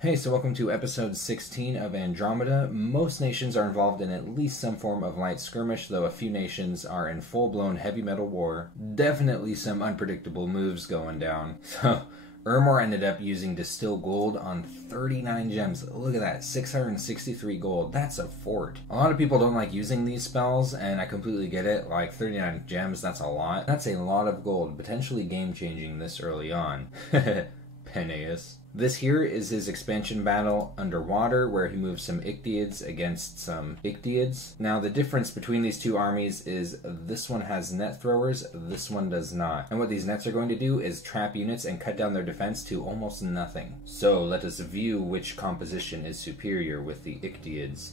Hey, so welcome to episode 16 of Andromeda. Most nations are involved in at least some form of light skirmish, though a few nations are in full-blown heavy metal war. Definitely some unpredictable moves going down. So, Urmor ended up using Distill Gold on 39 gems. Look at that, 663 gold. That's a fort. A lot of people don't like using these spells, and I completely get it. Like, 39 gems, that's a lot. That's a lot of gold, potentially game-changing this early on. Peneus. This here is his expansion battle underwater, where he moves some Ichthyeids against some Ichthyeids. Now, the difference between these two armies is this one has net throwers, this one does not. And what these nets are going to do is trap units and cut down their defense to almost nothing. So, let us view which composition is superior with the Ichthyeids.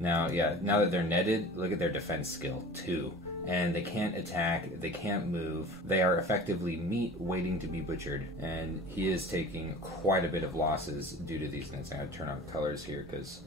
Now, now that they're netted, look at their defense skill, 2. And they can't attack, they can't move. They are effectively meat waiting to be butchered. And he is taking quite a bit of losses due to these nets. I gotta turn on colors here because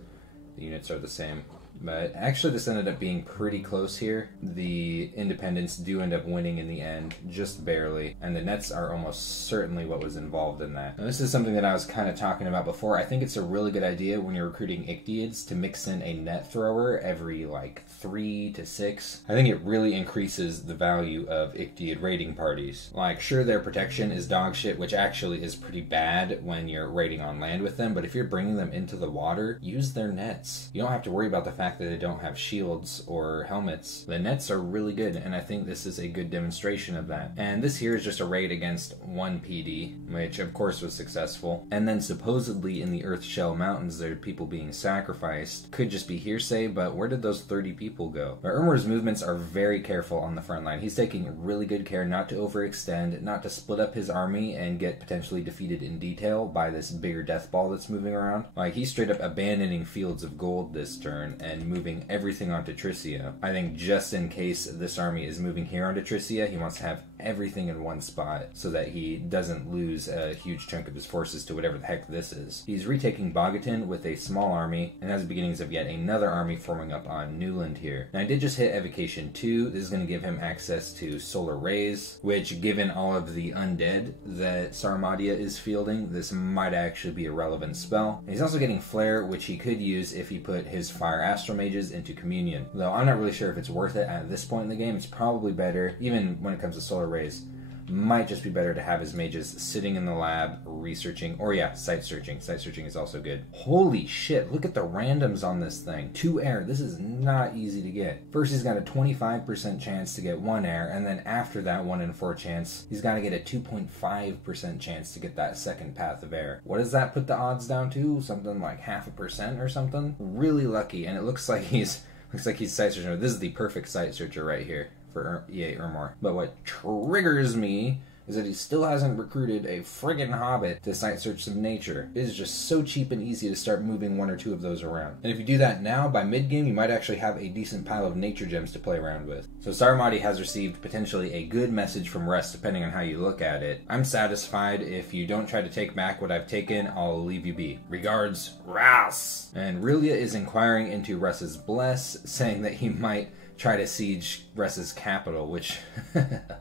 the units are the same. But actually this ended up being pretty close here. The independents do end up winning in the end, just barely. And the nets are almost certainly what was involved in that. Now, this is something that I was kind of talking about before. I think it's a really good idea when you're recruiting Ichthyeids to mix in a net thrower every like 3 to 6. I think it really increases the value of Ichthyeid raiding parties. Like, sure, their protection is dog shit, which actually is pretty bad when you're raiding on land with them, but if you're bringing them into the water, use their nets. You don't have to worry about the fact that they don't have shields or helmets. The nets are really good, and I think this is a good demonstration of that. And this here is just a raid against one PD, which of course was successful. And then supposedly in the Earthshell Mountains there are people being sacrificed. Could just be hearsay, but where did those 30 people go? But Urmor's movements are very careful on the front line. He's taking really good care not to overextend, not to split up his army and get potentially defeated in detail by this bigger death ball that's moving around. Like, he's straight up abandoning fields of gold this turn and moving everything onto Tricia. I think just in case this army is moving here onto Tricia, he wants to have everything in one spot so that he doesn't lose a huge chunk of his forces to whatever the heck this is. He's retaking Bogatin with a small army, and has the beginnings of yet another army forming up on Newland here. Now, I did just hit Evocation 2. This is going to give him access to Solar Rays, which, given all of the undead that Sarmadia is fielding, this might actually be a relevant spell. And he's also getting Flare, which he could use if he put his Fire Astral Mages into Communion. Though I'm not really sure if it's worth it at this point in the game. It's probably better, even when it comes to Solar Rays, might just be better to have his mages sitting in the lab researching, or yeah, sight searching. Sight searching is also good. Holy shit, look at the randoms on this thing. 2 air, this is not easy to get. First he's got a 25% chance to get 1 air, and then after that 1 in 4 chance, he's got to get a 2.5% chance to get that second path of air. What does that put the odds down to? Something like 0.5% or something? Really lucky, and it looks like he's sight searching. This is the perfect sight searcher right here for EA Urmor. But what triggers me is that he still hasn't recruited a friggin' hobbit to sight search some nature. It is just so cheap and easy to start moving 1 or 2 of those around. And if you do that now, by mid-game, you might actually have a decent pile of nature gems to play around with. So Sarmadi has received potentially a good message from Russ, depending on how you look at it. I'm satisfied. If you don't try to take back what I've taken, I'll leave you be. Regards, Russ! And Rilia is inquiring into Russ's bless, saying that he might try to siege Russ's capital, which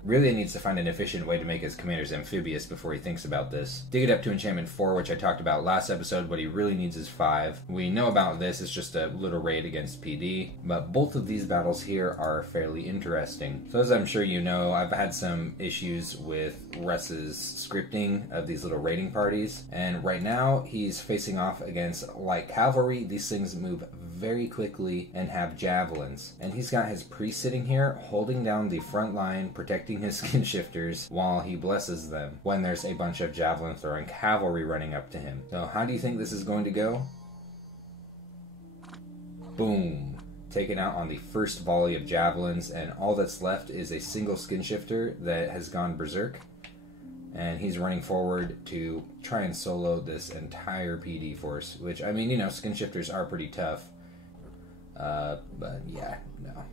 really needs to find an efficient way to make his commanders amphibious before he thinks about this. Dig it up to enchantment 4, which I talked about last episode. What he really needs is 5. We know about this, it's just a little raid against PD, but both of these battles here are fairly interesting. So as I'm sure you know, I've had some issues with Russ's scripting of these little raiding parties, and right now he's facing off against light cavalry. These things move very quickly and have javelins. And he's got his priest sitting here holding down the front line, protecting his skin shifters while he blesses them when there's a bunch of javelin throwing cavalry running up to him. So how do you think this is going to go? Boom. Taken out on the first volley of javelins, and all that's left is a single skin shifter that has gone berserk. And he's running forward to try and solo this entire PD force, which, I mean, you know, skin shifters are pretty tough. But yeah, no.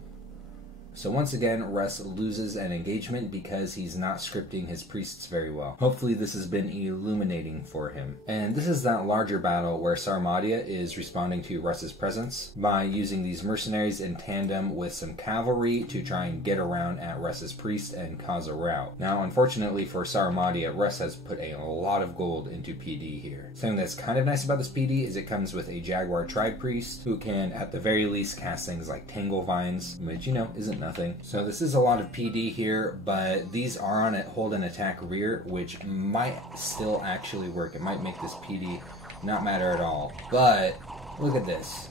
So once again, Russ loses an engagement because he's not scripting his priests very well. Hopefully this has been illuminating for him. And this is that larger battle where Sarmatia is responding to Russ's presence by using these mercenaries in tandem with some cavalry to try and get around at Russ's priest and cause a rout. Now, unfortunately for Sarmatia, Russ has put a lot of gold into PD here. Something that's kind of nice about this PD is it comes with a Jaguar Tribe Priest who can, at the very least, cast things like Tangle Vines, which, you know, isn't nothing. So this is a lot of PD here, but these are on it, hold and attack rear, which might still actually work. It might make this PD not matter at all. But look at this.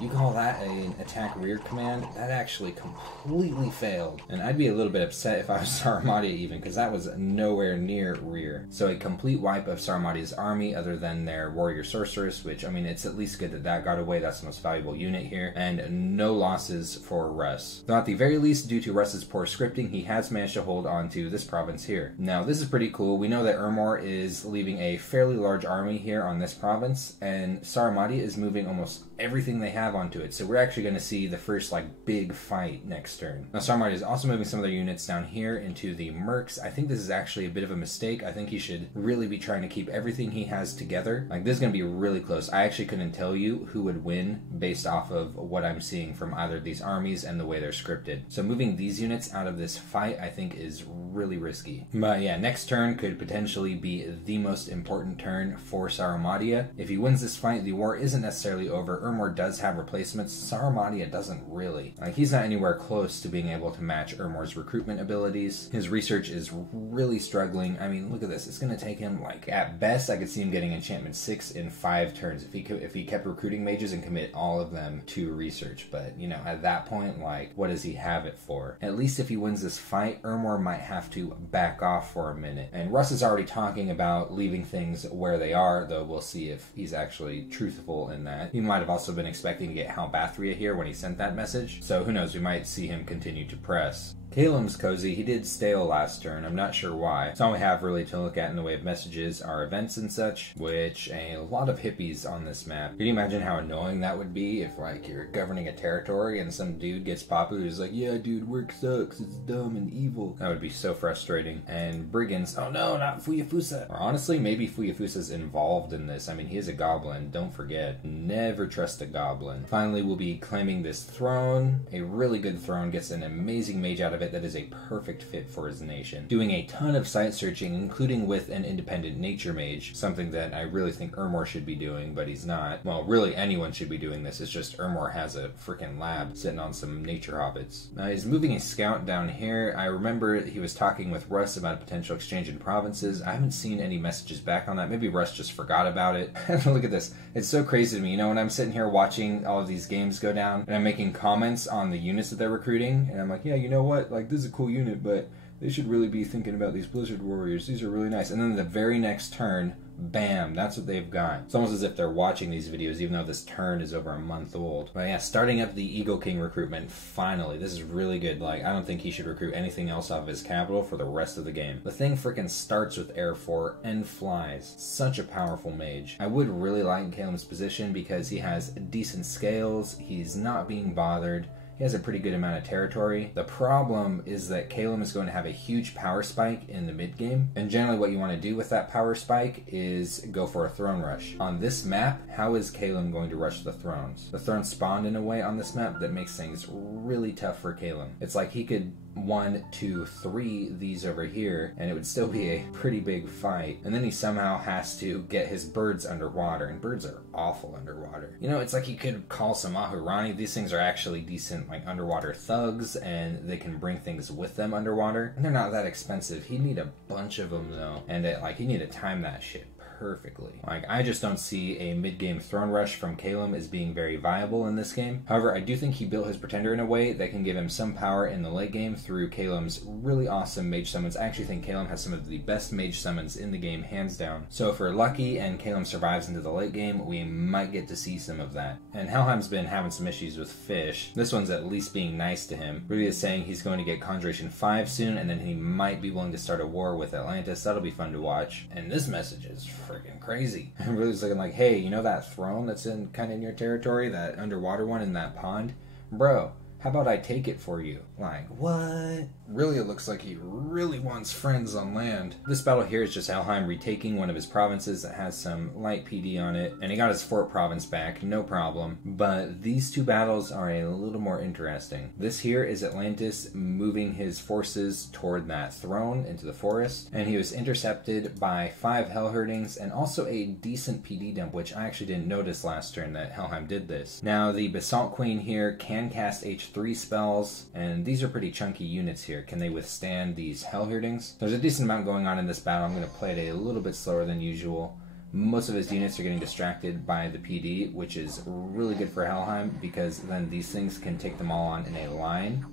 You call that an attack rear command? That actually completely failed. And I'd be a little bit upset if I was Sarmatia even, because that was nowhere near rear. So a complete wipe of Sarmatia's army other than their warrior sorceress, which, I mean, it's at least good that that got away. That's the most valuable unit here. And no losses for Russ. Though at the very least, due to Russ's poor scripting, he has managed to hold on to this province here. Now, this is pretty cool. We know that Ermor is leaving a fairly large army here on this province, and Sarmatia is moving almost everything they have onto it. So we're actually going to see the first like big fight next turn. Now Sarmatia is also moving some of their units down here into the Mercs. I think this is actually a bit of a mistake. I think he should really be trying to keep everything he has together. Like this is going to be really close. I actually couldn't tell you who would win based off of what I'm seeing from either of these armies and the way they're scripted. So moving these units out of this fight I think is really risky. But yeah, next turn could potentially be the most important turn for Sarmatia. If he wins this fight, the war isn't necessarily over. Ermor does have replacements. Sarmatia doesn't really. Like, he's not anywhere close to being able to match Ermor's recruitment abilities. His research is really struggling. I mean, look at this. It's going to take him, like, at best, I could see him getting enchantment 6 in 5 turns if he kept recruiting mages and commit all of them to research. But, you know, at that point, like, what does he have it for? At least if he wins this fight, Ermor might have to back off for a minute. And Russ is already talking about leaving things where they are, though we'll see if he's actually truthful in that. He might have also been expecting to get Halbathria here when he sent that message, so who knows, we might see him continue to press. Calum's cozy. He did stale last turn. I'm not sure why. It's all we have really to look at in the way of messages are events and such, which a lot of hippies on this map. Can you imagine how annoying that would be if like you're governing a territory and some dude gets popular who's like, yeah dude, work sucks, it's dumb and evil. That would be so frustrating. And brigands, oh no, not Fuyafusa. Or honestly, maybe Fuyafusa's involved in this. I mean, he is a goblin, don't forget. Never trust a goblin. Finally, we'll be claiming this throne. A really good throne, gets an amazing mage out of it that is a perfect fit for his nation. Doing a ton of site searching, including with an independent nature mage, something that I really think Ermor should be doing, but he's not. Well, really anyone should be doing this, it's just Ermor has a freaking lab sitting on some nature hobbits. Now he's moving a scout down here. I remember he was talking with Russ about a potential exchange in provinces. I haven't seen any messages back on that. Maybe Russ just forgot about it. Look at this. It's so crazy to me. You know, when I'm sitting here watching all of these games go down, and I'm making comments on the units that they're recruiting, and I'm like, yeah, you know what? Like, this is a cool unit, but they should really be thinking about these Blizzard Warriors. These are really nice. And then the very next turn, bam, that's what they've got. It's almost as if they're watching these videos, even though this turn is over a month old. But yeah, starting up the Eagle King recruitment, finally. This is really good. Like, I don't think he should recruit anything else off of his capital for the rest of the game. The thing freaking starts with Air 4 and flies. Such a powerful mage. I would really like Calum's position because he has decent scales, he's not being bothered, he has a pretty good amount of territory. The problem is that Calum is going to have a huge power spike in the mid game, and generally what you want to do with that power spike is go for a throne rush. On this map, how is Calum going to rush the thrones? The thrones spawned in a way on this map that makes things really tough for Calum. It's like he could 1, 2, 3 these over here, and it would still be a pretty big fight. And then he somehow has to get his birds underwater, and birds are awful underwater. You know, it's like he could call some Ahurani. These things are actually decent, like, underwater thugs, and they can bring things with them underwater. And they're not that expensive. He'd need a bunch of them, though. And, like, he'd need to time that shit perfectly. Like, I just don't see a mid-game throne rush from Calum as being very viable in this game. However, I do think he built his Pretender in a way that can give him some power in the late game through Calum's really awesome mage summons. I actually think Calum has some of the best mage summons in the game, hands down. So if we're lucky and Calum survives into the late game, we might get to see some of that. And Helheim's been having some issues with fish. This one's at least being nice to him. Rudy is saying he's going to get Conjuration 5 soon, and then he might be willing to start a war with Atlantis. That'll be fun to watch. And this message is freaking crazy. And Rudy's looking like, hey, you know that throne that's in kind of in your territory, that underwater one in that pond? Bro, How about I take it for you? Like, what? Really, it looks like he really wants friends on land. This battle here is just Helheim retaking one of his provinces that has some light PD on it, and he got his fort province back, no problem. But these two battles are a little more interesting. This here is Atlantis moving his forces toward that throne into the forest, and he was intercepted by 5 Hellherdings and also a decent PD dump, which I actually didn't notice last turn that Helheim did this. Now, the Basalt Queen here can cast H3 spells, and these are pretty chunky units here. Can they withstand these Hellherdings? There's a decent amount going on in this battle. I'm going to play it a little bit slower than usual. Most of his units are getting distracted by the PD, which is really good for Helheim, because then these things can take them all on in a line.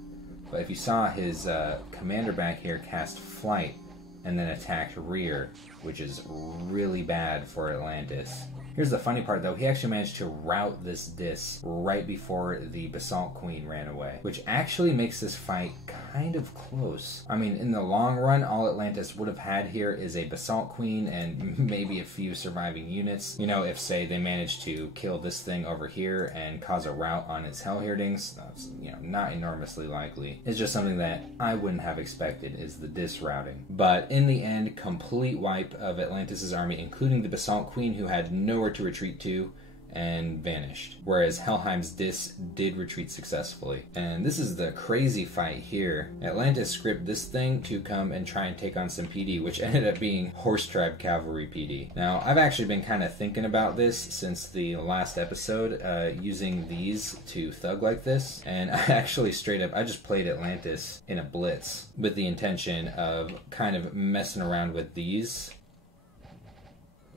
But if you saw his commander back here cast Flight and then attack rear, which is really bad for Atlantis. Here's the funny part, though. He actually managed to rout this Dis right before the Basalt Queen ran away, which actually makes this fight kind of close. I mean, in the long run, all Atlantis would have had here is a Basalt Queen and maybe a few surviving units. You know, if, say, they managed to kill this thing over here and cause a rout on its Hellherdings, that's, you know, not enormously likely. It's just something that I wouldn't have expected, is the Dis routing. But in the end, complete wipe of Atlantis' army, including the Basalt Queen, who had nowhere to retreat to and vanished, whereas Helheim's Dis did retreat successfully. And this is the crazy fight here. Atlantis scripted this thing to come and try and take on some PD, which ended up being Horse Tribe Cavalry PD. Now, I've actually been kind of thinking about this since the last episode, using these to thug like this, and I actually straight up, I just played Atlantis in a blitz with the intention of kind of messing around with these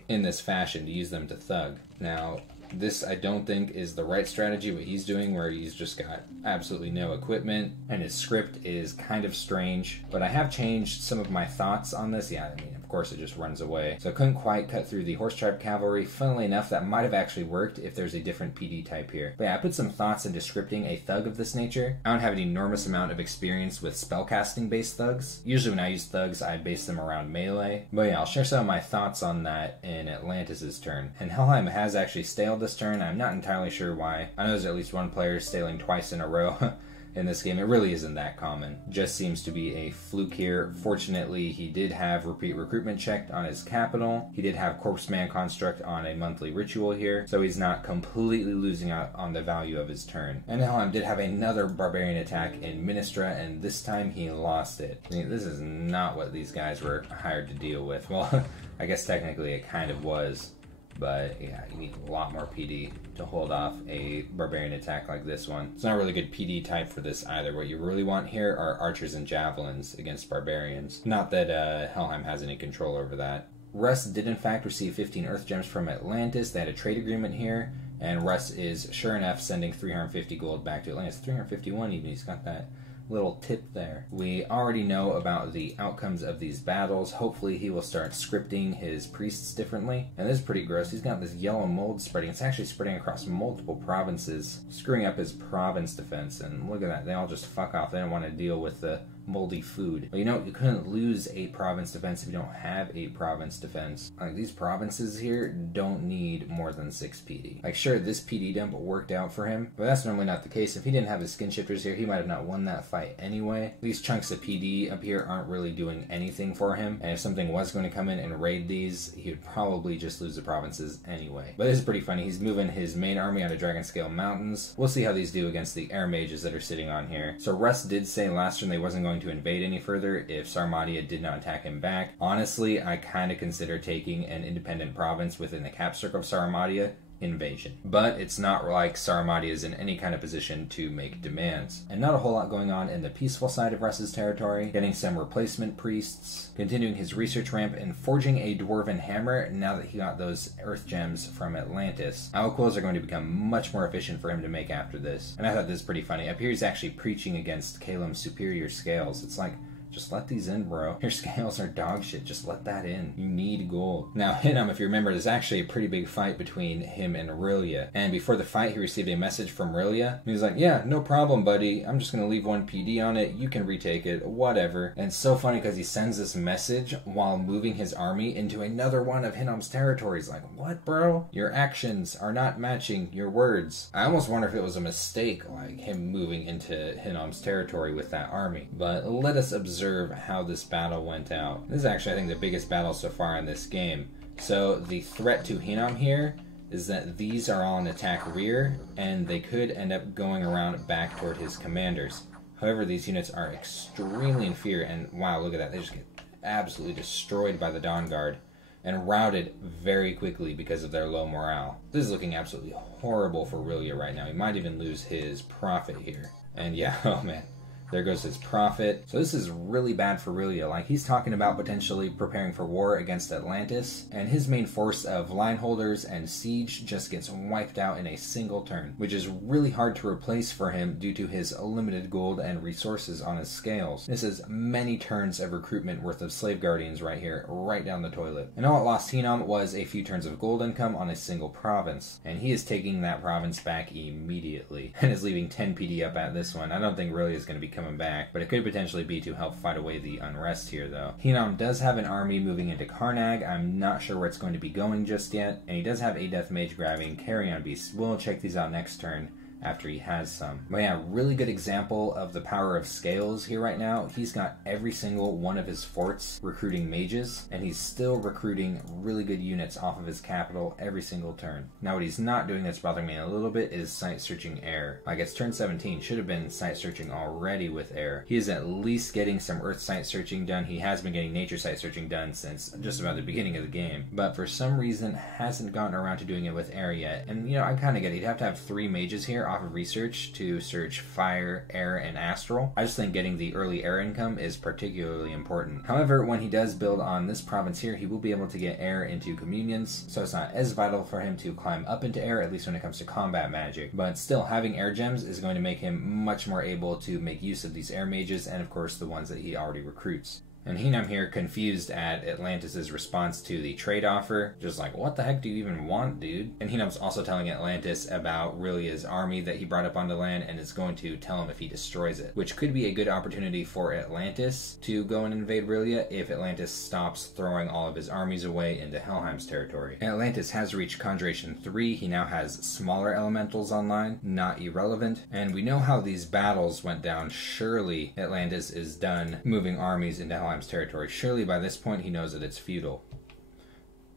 in this fashion to use them to thug. Now, this I don't think is the right strategy, what he's doing, where he's just got absolutely no equipment, and his script is kind of strange. But I have changed some of my thoughts on this. Yeah, I mean, of course it just runs away. So I couldn't quite cut through the Horse Tribe Cavalry. Funnily enough, that might have actually worked if there's a different PD type here. But yeah, I put some thoughts into scripting a thug of this nature. I don't have an enormous amount of experience with spellcasting based thugs. Usually when I use thugs, I base them around melee. But yeah, I'll share some of my thoughts on that in Atlantis' turn. And Helheim has actually staled this turn. I'm not entirely sure why. I know there's at least one player staling twice in a row in this game. It really isn't that common. Just seems to be a fluke here. Fortunately, he did have repeat recruitment checked on his capital. He did have Corpse Man Construct on a monthly ritual here, so he's not completely losing out on the value of his turn. And Helheim did have another barbarian attack in Ministra, and this time he lost it. I mean, this is not what these guys were hired to deal with. Well, I guess technically it kind of was. But yeah, you need a lot more PD to hold off a barbarian attack like this one. It's not a really good PD type for this either. What you really want here are archers and javelins against barbarians. Not that Helheim has any control over that. Russ did in fact receive 15 Earth Gems from Atlantis. They had a trade agreement here, and Russ is sure enough sending 350 gold back to Atlantis. 351 even, he's got that little tip there. We already know about the outcomes of these battles. Hopefully he will start scripting his priests differently. And this is pretty gross. He's got this yellow mold spreading. It's actually spreading across multiple provinces, screwing up his province defense. And look at that. They all just fuck off. They don't want to deal with the moldy food. But you know, you couldn't lose 8 province defense if you don't have 8 province defense. Like, these provinces here don't need more than 6 PD. Like, sure, this PD dump worked out for him, but that's normally not the case. If he didn't have his skin shifters here, he might have not won that fight anyway. These chunks of PD up here aren't really doing anything for him, and if something was going to come in and raid these, he would probably just lose the provinces anyway. But this is pretty funny. He's moving his main army onto Dragonscale Mountains. We'll see how these do against the air mages that are sitting on here. So Russ did say last turn they wasn't going to invade any further if Sarmatia did not attack him back. Honestly, I kind of consider taking an independent province within the cap circle of Sarmatia invasion. But it's not like Sarmatia is in any kind of position to make demands. And not a whole lot going on in the peaceful side of Russ's territory, getting some replacement priests, continuing his research ramp, and forging a dwarven hammer now that he got those earth gems from Atlantis. Alquills are going to become much more efficient for him to make after this. And I thought this was pretty funny. Up here he's actually preaching against Kalem's superior scales. It's like, Just let these in, bro. Your scales are dog shit. Just let that in. You need gold. Now, Hinnom, if you remember, there's actually a pretty big fight between him and Aurelia. And before the fight, he received a message from Aurelia. He was like, yeah, no problem, buddy. I'm just going to leave 1 PD on it. You can retake it. Whatever. And it's so funny because he sends this message while moving his army into another one of Hinnom's territories. Like, what, bro? Your actions are not matching your words. I almost wonder if it was a mistake, like him moving into Hinnom's territory with that army. But let us observe how this battle went out. This is actually, I think, the biggest battle so far in this game. So the threat to Hinnom here is that these are all in attack rear, and they could end up going around back toward his commanders. However, these units are extremely inferior, and wow, look at that. They just get absolutely destroyed by the Dawn Guard and routed very quickly because of their low morale. This is looking absolutely horrible for Aurelia right now. He might even lose his prophet here. And yeah, oh man. There goes his prophet. So this is really bad for Aurelia. Like, he's talking about potentially preparing for war against Atlantis, and his main force of line holders and siege just gets wiped out in a single turn, which is really hard to replace for him due to his limited gold and resources on his scales. This is many turns of recruitment worth of slave guardians right here, right down the toilet. And all it lost Hinnom was a few turns of gold income on a single province, and he is taking that province back immediately and is leaving 10 PD up at this one. I don't think Aurelia is going to be coming back, but it could potentially be to help fight away the unrest here, though. Hinnom does have an army moving into Karnag. I'm not sure where it's going to be going just yet, and he does have a Death Mage grabbing Carrion Beast. We'll check these out next turn after he has some. But yeah, really good example of the power of scales here right now. He's got every single one of his forts recruiting mages, and he's still recruiting really good units off of his capital every single turn. Now what he's not doing that's bothering me a little bit is site searching air. Like, it's turn 17, should have been site searching already with air. He is at least getting some earth site searching done. He has been getting nature site searching done since just about the beginning of the game, but for some reason hasn't gotten around to doing it with air yet. And you know, I kind of get it. You'd have to have 3 mages here off of research to search fire, air, and astral. I just think getting the early air income is particularly important. However, when he does build on this province here, he will be able to get air into communions, so it's not as vital for him to climb up into air, at least when it comes to combat magic. But still, having air gems is going to make him much more able to make use of these air mages, and of course the ones that he already recruits. And Hinnom here confused at Atlantis' response to the trade offer. Just like, what the heck do you even want, dude? And Hinnom's also telling Atlantis about Aurelia's army that he brought up onto land and is going to tell him if he destroys it. Which could be a good opportunity for Atlantis to go and invade Aurelia if Atlantis stops throwing all of his armies away into Helheim's territory. Atlantis has reached Conjuration 3. He now has smaller elementals online, not irrelevant. And we know how these battles went down. Surely Atlantis is done moving armies into Helheim's territory. Surely by this point he knows that it's futile.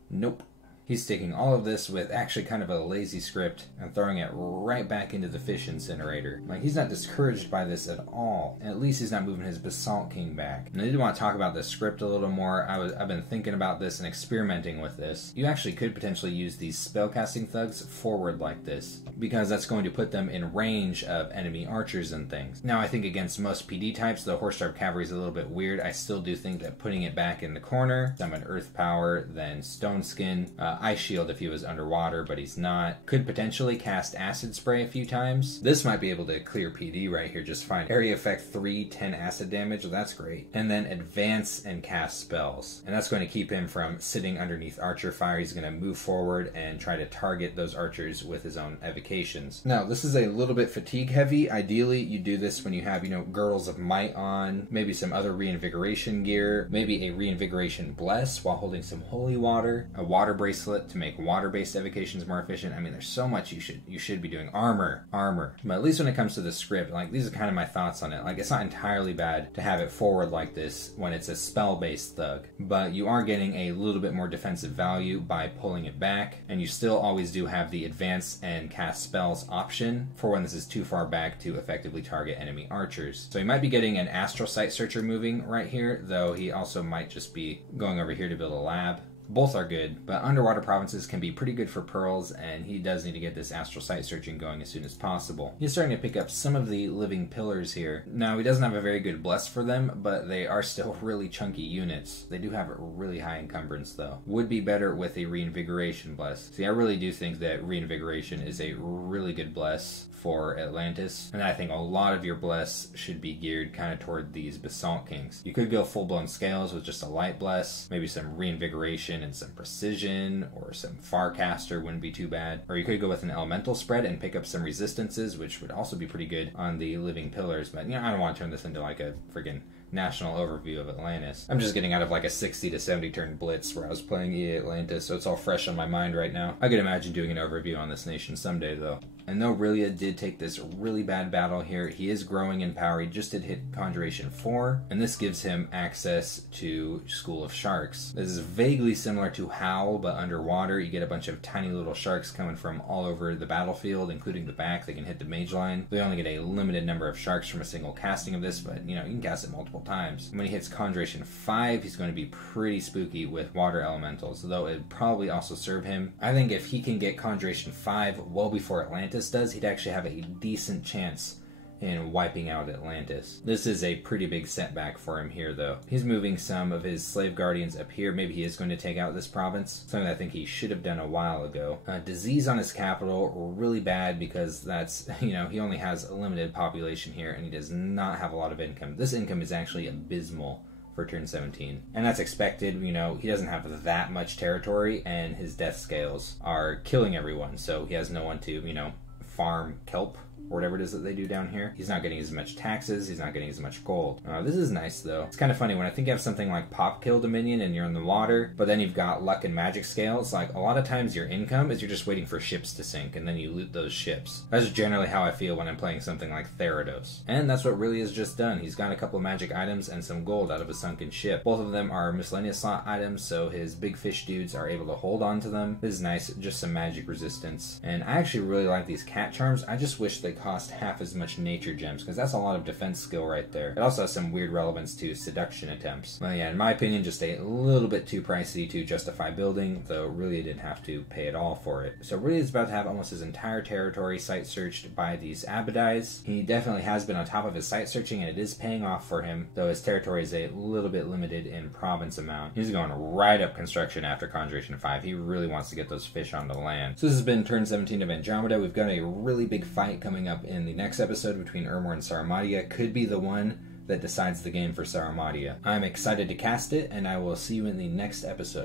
Nope. He's taking all of this with actually kind of a lazy script and throwing it right back into the fish incinerator. Like, he's not discouraged by this at all. And at least he's not moving his Basalt King back. And I did want to talk about the script a little more. I've been thinking about this and experimenting with this. You actually could potentially use these spellcasting thugs forward like this, because that's going to put them in range of enemy archers and things. Now, I think against most PD types, the Horse-Sharp Cavalry is a little bit weird. I still do think that putting it back in the corner, summon Earth Power, then Stone Skin, Ice Shield if he was underwater, but he's not. Could potentially cast Acid Spray a few times. This might be able to clear PD right here just fine. Area Effect 3, 10 acid damage, that's great. And then advance and cast spells. And that's going to keep him from sitting underneath Archer Fire. He's going to move forward and try to target those archers with his own evocations. Now, this is a little bit fatigue heavy. Ideally, you do this when you have, Girdles of Might on, maybe some other reinvigoration gear, maybe a reinvigoration bless while holding some holy water, a water bracelet to make water-based evocations more efficient. I mean, there's so much you should be doing. Armor. But at least when it comes to the script, like, these are kind of my thoughts on it. Like, it's not entirely bad to have it forward like this when it's a spell-based thug, but you are getting a little bit more defensive value by pulling it back, and you still always do have the advance and cast spells option for when this is too far back to effectively target enemy archers. So he might be getting an Astral Sight Searcher moving right here, though he also might just be going over here to build a lab. Both are good, but underwater provinces can be pretty good for pearls, and he does need to get this astral sight searching going as soon as possible. He's starting to pick up some of the living pillars here. Now, he doesn't have a very good bless for them, but they are still really chunky units. They do have a really high encumbrance, though. Would be better with a reinvigoration bless. See, I really do think that reinvigoration is a really good bless for Atlantis, and I think a lot of your bless should be geared kind of toward these Basalt Kings. You could go full-blown scales with just a light bless, maybe some reinvigoration and some precision, or some Farcaster wouldn't be too bad. Or you could go with an elemental spread and pick up some resistances, which would also be pretty good on the living pillars, but you know, I don't want to turn this into like a friggin' national overview of Atlantis. I'm just getting out of like a 60 to 70 turn blitz where I was playing EA Atlantis, so it's all fresh on my mind right now. I could imagine doing an overview on this nation someday, though. And though Aurelia did take this really bad battle here, he is growing in power. He just did hit Conjuration 4, and this gives him access to School of Sharks. This is vaguely similar to Howl, but underwater. You get a bunch of tiny little sharks coming from all over the battlefield, including the back. They can hit the mage line. They only get a limited number of sharks from a single casting of this, but you know, you can cast it multiple times. And when he hits Conjuration 5, he's going to be pretty spooky with water elementals, though it'd probably also serve him. I think if he can get Conjuration 5 well before Atlantis does, he'd actually have a decent chance in wiping out Atlantis. This is a pretty big setback for him here, though. He's moving some of his slave guardians up here. Maybe he is going to take out this province, something I think he should have done a while ago. Disease on his capital, really bad, because that's, you know, he only has a limited population here, and he does not have a lot of income. This income is actually abysmal for turn 17. And that's expected. You know, he doesn't have that much territory, and his death scales are killing everyone, so he has no one to, you know, farm kelp or whatever it is that they do down here. He's not getting as much taxes, he's not getting as much gold. This is nice, though. It's kind of funny when I think you have something like Pop Kill Dominion and you're in the water, but then you've got luck and magic scales. Like, a lot of times your income is you're just waiting for ships to sink, and then you loot those ships. That's generally how I feel when I'm playing something like Therados. And that's what really has just done. He's got a couple of magic items and some gold out of a sunken ship. Both of them are miscellaneous slot items, so his big fish dudes are able to hold on to them. This is nice, just some magic resistance. And I actually really like these cat charms. I just wish they cost half as much nature gems, because that's a lot of defense skill right there. It also has some weird relevance to seduction attempts. Well, yeah, in my opinion, just a little bit too pricey to justify building, though really didn't have to pay it all for it. So really is about to have almost his entire territory site searched by these Abadais. He definitely has been on top of his site searching, and it is paying off for him, though his territory is a little bit limited in province amount. He's going right up construction after Conjuration 5. He really wants to get those fish onto land. So this has been turn 17 of Andromeda. We've got a really big fight coming up in the next episode between Ermor and Saramatia. Could be the one that decides the game for Saramatia. I'm excited to cast it, and I will see you in the next episode.